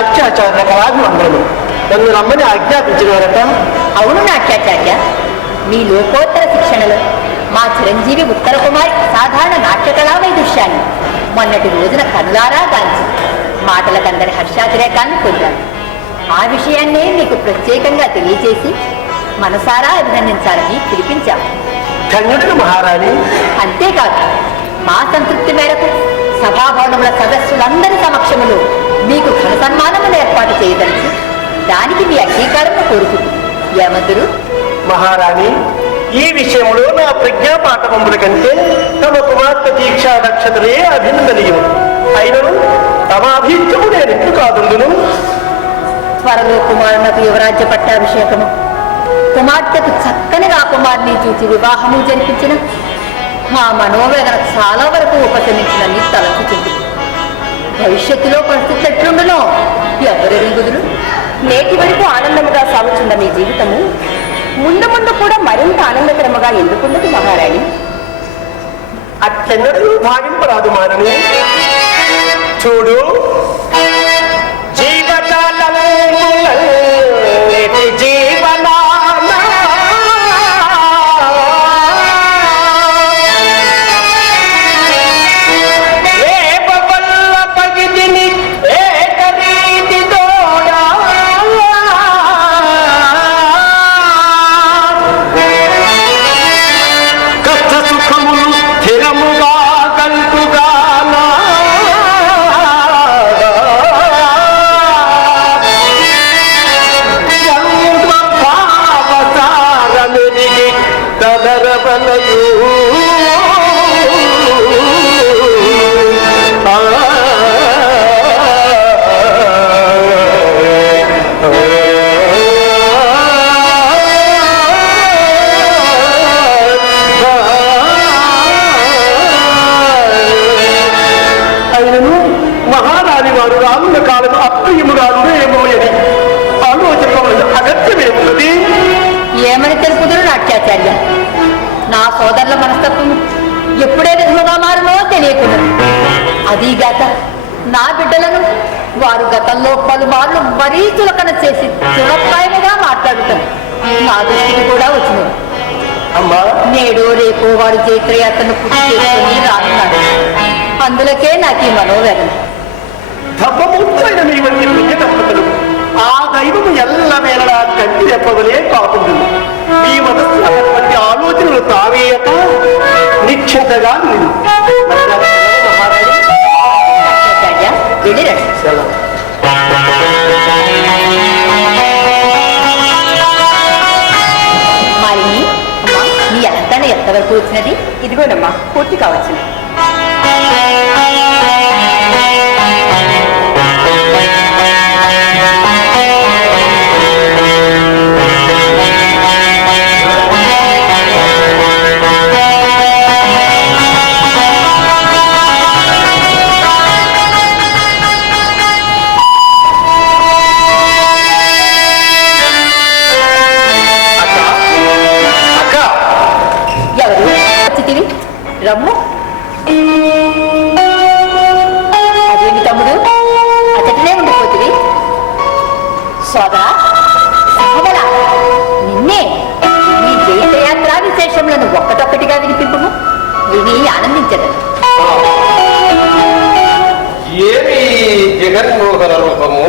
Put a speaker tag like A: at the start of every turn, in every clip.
A: నాట్యాచార్య కళాభివందనము నన్ను రమ్మని
B: అవును నాట్యాచార్య మీ లోకోత్తర శిక్షణలో మా చిరంజీవి ఉత్తర కుమారి సాధారణ నాట్యకళా వైదుష్యాన్ని మొన్నటి రోజున కనులారా గాంచి మాటలకందరి హర్షాతిరేకాన్ని పొందాను ఆ విషయాన్నే మీకు ప్రత్యేకంగా తెలియజేసి మనసారా అభినందించాలని పిలిపించాము
A: ధన్యుడు మహారాణి.
B: అంతేకాదు మా సంతృప్తి మేరకు సభాభవనముల సదస్సులందరి సమక్షములో మీకు ఘన సన్మానములు ఏర్పాటు చేయదలిచి దానికి మీ అంగీకారం కోరుకుంది ఏమందరు?
A: మహారాణి ఈ విషయంలో నా ప్రజ్ఞాపాఠకముల కంటే తమ కుమార్తె దీక్షా దక్షతలే అభినందనీయము అయినను తమ అభిత్యము నేను ఎట్లు కాదుందును
B: త్వరలో కుమారునకు యువరాజ్య పట్టాభిషేకము. కుమార్తెకు చక్కని రాకుమారిని చూచి వివాహము జరిపించిన. మా మనోవేదన చాలా వరకు ఉపశమించినని తలచుతుంది భవిష్యత్తులో పరిస్థితి ఎట్లుండునో బుధులు
C: నేటి వరకు ఆనందముగా సాగుతున్న మీ జీవితము ముందు ముందు కూడా మరింత ఆనందకరముగా ఎందుకుండదు మహారాణి?
A: అట్లెన్నడూ భావింపరాదు మానని. చూడు
B: ನರಬಲಯೂ చేసి చులకాయముగా మాట్లాడుతారు నా దృష్టికి కూడా వచ్చినది
A: అమ్మా.
B: నేడు రేపు వారు జైత్రయాత్రను పూర్తి చేసుకుని రానున్నారు అందులకే నాకు ఈ మనోవేదన.
A: తప్పముత్తైన మీ వంటి పుణ్య దంపతులు ఆ దైవము ఎల్ల వేళలా కంటి రెప్పవలే మీ మనస్సు అటువంటి ఆలోచనలు తావేయక
B: వెళ్ళిరండి
C: ఇదిగోనమ్మా పూర్తి కావచ్చు
B: విని ఆనందించదు.
D: ఏమి జగన్మోహన రూపము?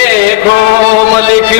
D: ఏ కోమలికి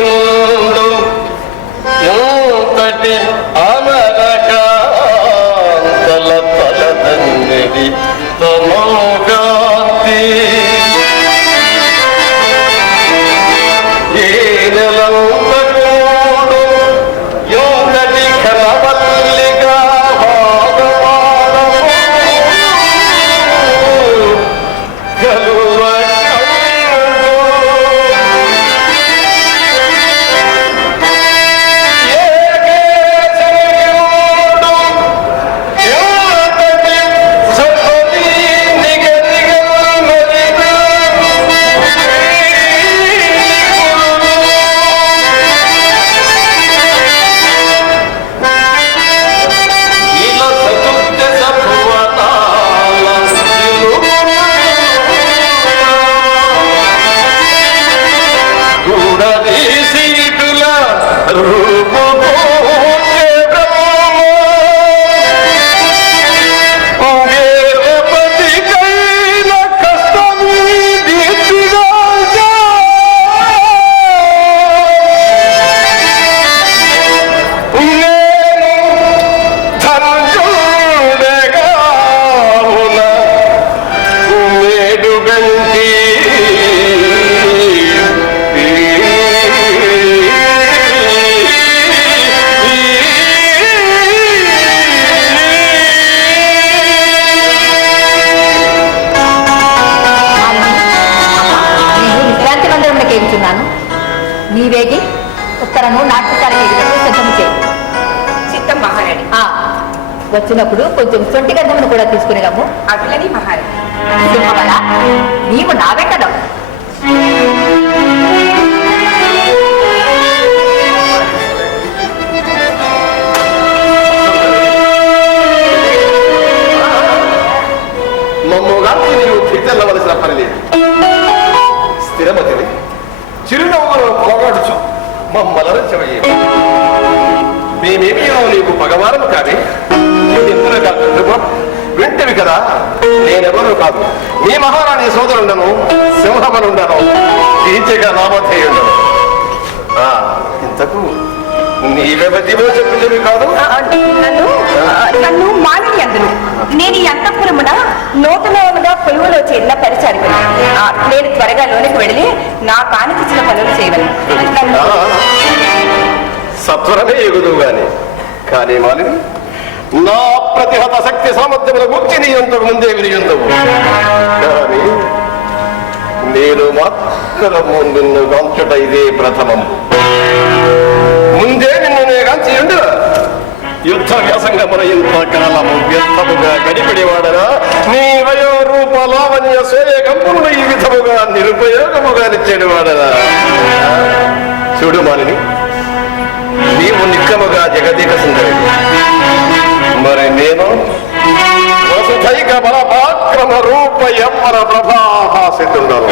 B: వచ్చినప్పుడు కొంచెం సొంటి గంధమును కూడా తీసుకుని రమ్ము
C: అటులని మహారాజ్
B: సింహబల నీవు నా వెంటడం.
D: మమ్మగారికి నీవు కిట్టెళ్ళవలసిన పని లేదు. స్థిరమతిని చిరునవ్వులు పోగొడుచు మమ్మలరచవయ్యే మేమేమీ నీకు పగవారం కానీ వింటివి కదా? నేనెవరూ కాదు. మీ మహారాణి సోదరుండను సింహమనుండను కీచక నామధేయుండను. ఆ, ఇంతకు నీవెవరివో చెప్పింది కాదు?
C: నన్ను నన్ను అందును నేను ఈ అంతఃపురమున నూతనముగా కొలువులో చేరిన పరిచారిక. నేను త్వరగా లోనికి వెళ్ళి నా కానికిచ్చిన పనులు చేయగలను
D: సత్వరమే ఎగుదువు గాని. కానీ మాలిని నా ప్రతిహత శక్తి సామర్థ్యముల గుర్చి నీ ఎంతకు ముందే వినియుందవు కానీ నేను మాత్రము నిన్ను గాంచుట ఇదే ప్రథమం. ముందే నిన్ను నే గాంచి యుద్ధ వ్యాసంగమున ఇంత కాలము వ్యర్థముగా గడిపడేవాడరా. నీ వయో రూప లావణ్య సోయగంపులను ఈ విధముగా నిరుపయోగముగా నిచ్చేవాడరా చూడు మాలిని నీవు నిక్కముగా జగదీక సుందరి మరి నేను? వసుధైక బలపాక్రమ రూప యమ్మర ప్రభాభాసితుండను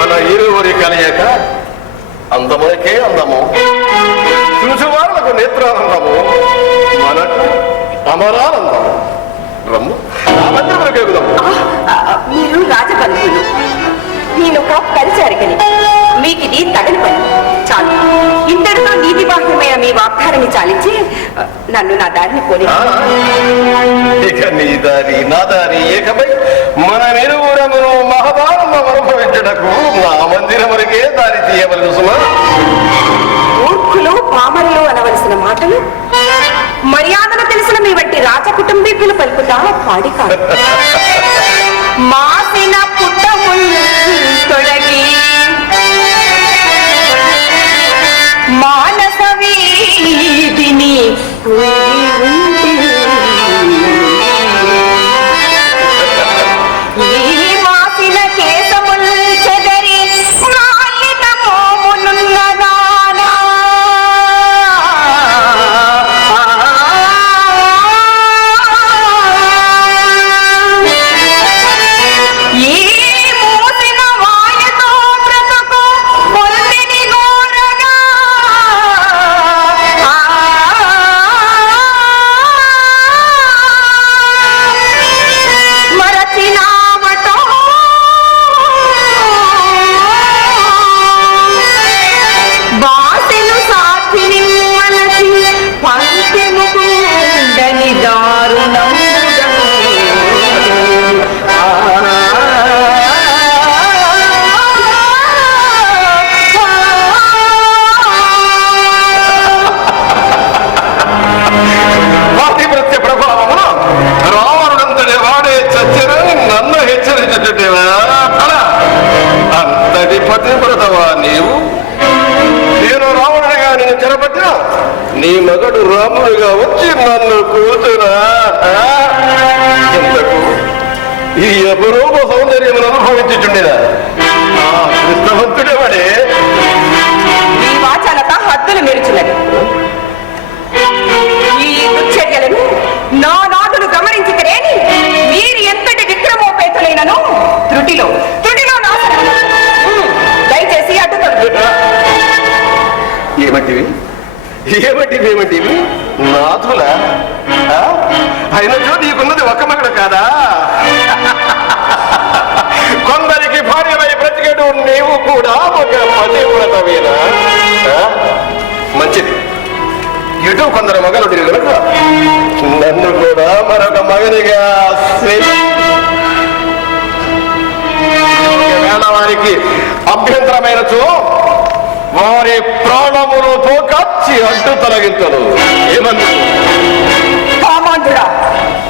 D: మన ఇరువురి కలయిక అందములకే అందము. చూసువారులకు నేత్రానందము. మనకు అమరానందము. రమ్ము. ఆ,
C: మీరు రాజబంధువులు నేను ఒక పరిచారికని. మీకు ఇది తగని పని. చాలు. ఇంతటితో నీతి బాహ్యమైన మీ వాగ్దానాన్ని చాలించి నన్ను నా దారిని పోనీ
D: ఇక నీ దారి నా దారి ఏకమై మన నిరువురమును మహదానందం అనుభవించటకు నా మందిరములకే దారి తీయవలను సుమా.
C: మూర్ఖులు పామరులు అనవలసిన మాటలు మర్యాదను తెలిసిన మీ వంటి రాజ కుటుంబీకులు పలుకుతా పాడి కాదు మాసిన పుట్టముల్
D: Amen. ఇటు కొందరు మగలు కనుక నన్ను కూడా మరొక మగనిగా వేళ ఒకవేళ వారికి అభ్యంతరమైనచో వారి ప్రాణములు పోకచ్చి అడ్డు తొలగించను ఏమన్నా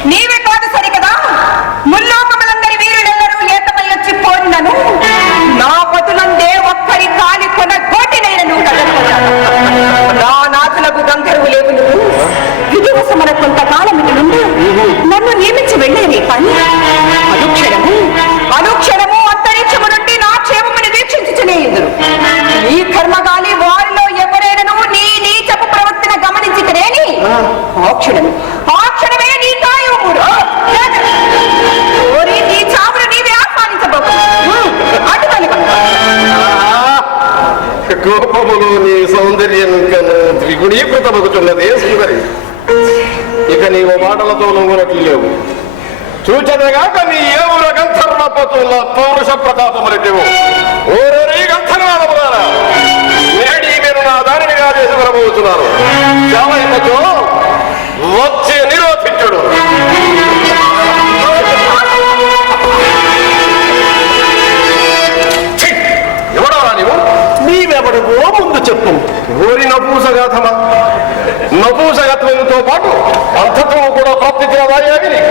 C: నీవే కాదు? సరికదా ముల్లోకములందరి వీరులెల్లరూ ఏతమై వచ్చి పోన్నను నా పతులందే ఒక్కరి కాలి కొంతకాలం ఇటు నుండి నన్ను నియమించి వెళ్ళేది పని. అనుక్షణము. అనుక్షణము అంతరిక్షము నుండి నా క్షేమముని వీక్షించుచునే. ఎదురు ఈ కర్మగాలి వారిలో ఎవరైనను నీ నీచపు ప్రవర్తన గమనించితేనేని ఆ. క్షణమే. ఆ నీ కాయముడు
D: కోపములు నీ సౌందర్యం కను ద్విగుణీకృతమగుతున్నదే సుందరి. ఇక నీవు మాటలతో లొంగునట్లు లేవు. సూచనగాక నీ ఏవుల గంధర్వపతుల పౌరుష ప్రతాపములెట్టేవు. ఓరరీ గంధర్వాలములారా నేడి మీరు నా దానినిగా చేసుకురబోతున్నాను చావైనతో వచ్చి నిరోధించుడు ఎవడవరా నీవు?
A: నీవెవడువో చెప్పు.
D: ఊరి నపూసగాథమా నపూసగత్వంతో పాటు అర్థత్వం కూడా ప్రాప్తించినదాయేవి నీకు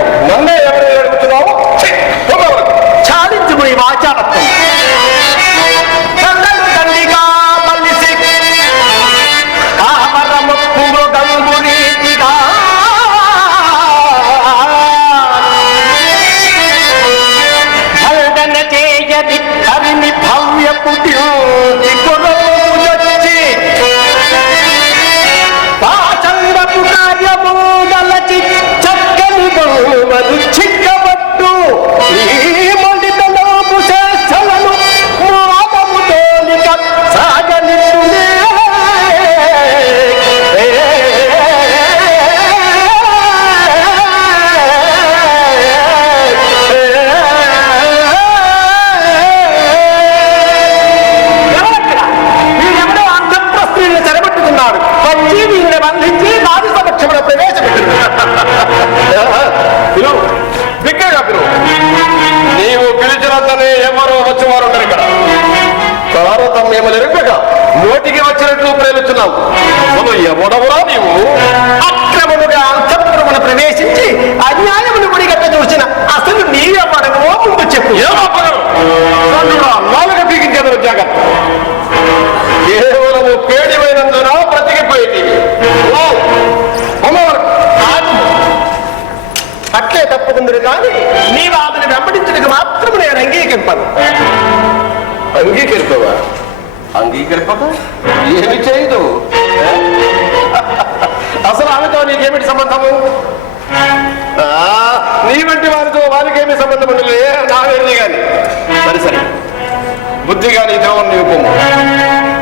D: బుద్ధిగా నీ నీవు పొమ్ము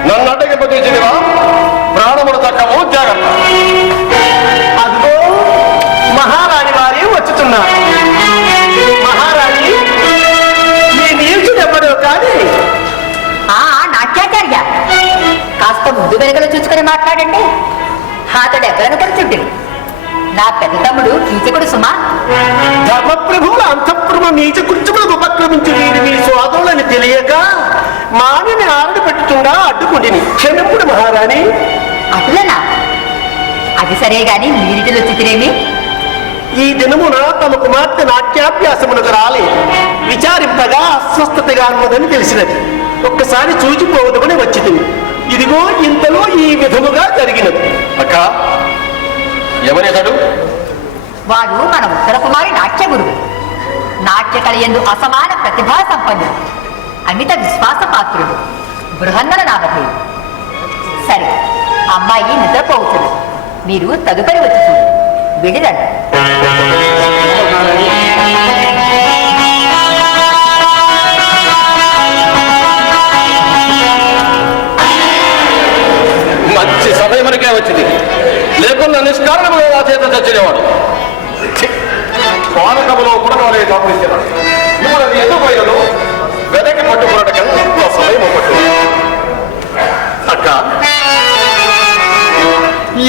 D: నన్ను అడ్డగింపతీసినవా ప్రాణములు తక్కవు జాగ్రత్త.
A: అదిగో మహారాణి వారి వచ్చుతున్నారు. మహారాణి ఈ నీచుడెవ్వడో కానీ?
B: ఆ నాట్యాచార్య. కాస్త ముందు వెనుకలు చూసుకుని మాట్లాడండి. అతడు ఎక్కడనుకుంటుంటే నా పెద్ద తమ్ముడు కీచకుడు సుమా.
A: ధర్మప్రభువుల అంతఃపురము నీచ కృత్యములకు ఉపక్రమించి వీరి మీ స్వాదులని తెలియక మానిని ఆరడి పెట్టుతుండా అడ్డుకుంటిని. క్షణముడు మహారాణి.
B: అట్లనా అది సరే గాని మీరిటిలో చితిరేమి
A: ఈ దినమున తమ కుమార్తె నాట్యాభ్యాసమునకు రాలేదు విచారింపగా అస్వస్థతగా ఉన్నదని తెలిసినది. ఒక్కసారి చూచిపోవదమని వచ్చింది ఇదిగో ఇంతలో ఈ విధముగా జరిగినది.
D: అక్క ఎవరి అతడు
B: వాడు మన ఉత్తర కుమారి నాట్య గురువు నాట్య కళయందు అసమాన ప్రతిభా సంపన్నుడు. అమిత విశ్వాస పాత్రుడు బృహన్నల నామధేయుడు సరే అమ్మాయి నిద్రపోవచ్చును మీరు తదుపరి వచ్చి చూడు. విడిరండి
D: మంచి సమయమనికే వచ్చింది. లేకున్నా నిష్కారణముగా నా చేత చచ్చినవాడు. పాలకములో పుడకవలే కాపురించాడు ఇప్పుడు అది ఎందుకు పోయినను వెనక్కి పట్టుకున్నట్టు ఎంత సమయం పట్టు అక్క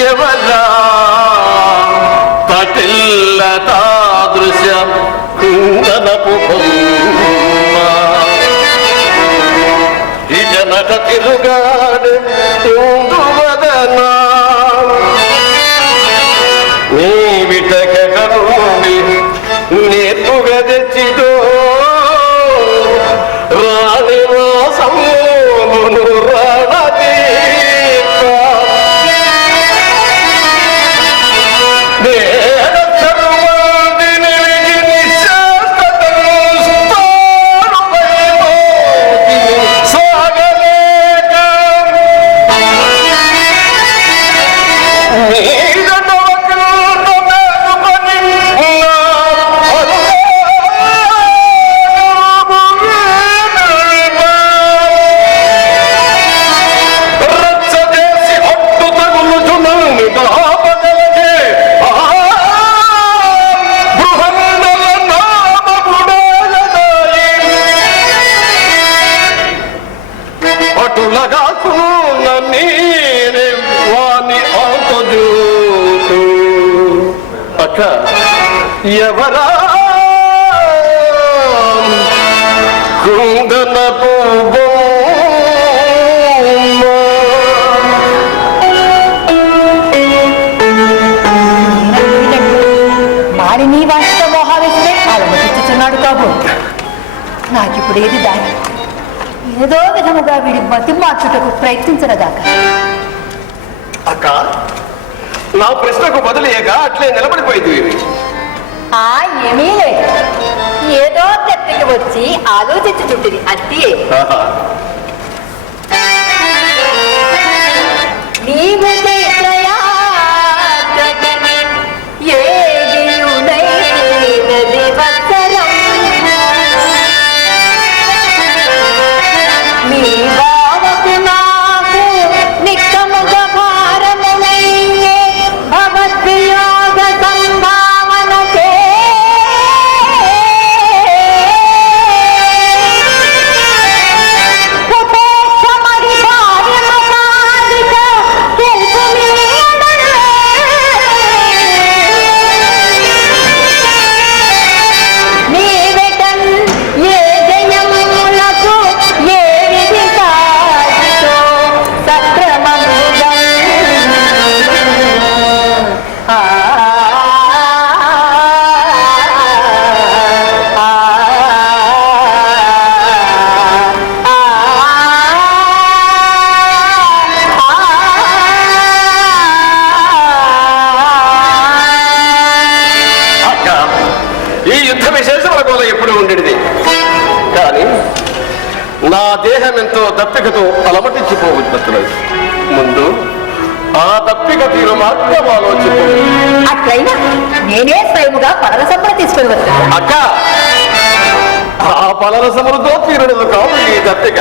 D: ఎవరా పటిల్ల తాదృశ కుందనపు బొమ్మ? ఇజనట తిరుగాడు ఇందువదనా రాక ఎవరా? కుందన
B: మారిని వాటితో మోహావేస్తే ఆలోచించుతున్నాడు కాబు. నాకిప్పుడు ఏది దారి? ఏదో విధముగా వీడి బతిమార్చుటకు ప్రయత్నించరదాకా
D: అక్క నా ప్రశ్నకు బదులయ్యాక అట్లే నిలబడిపోయింది
B: ఆ ఏమీ లేదు. ఏదో చెప్పి వచ్చి ఆలోచించుచుంటుంది అత్తి నేనే స్వయముగా పడల సంపద తీసుకొని వస్తాను
D: అక్క ఆ
B: పలల సములతో తీరుడు కాదు
D: ఈ దత్తిక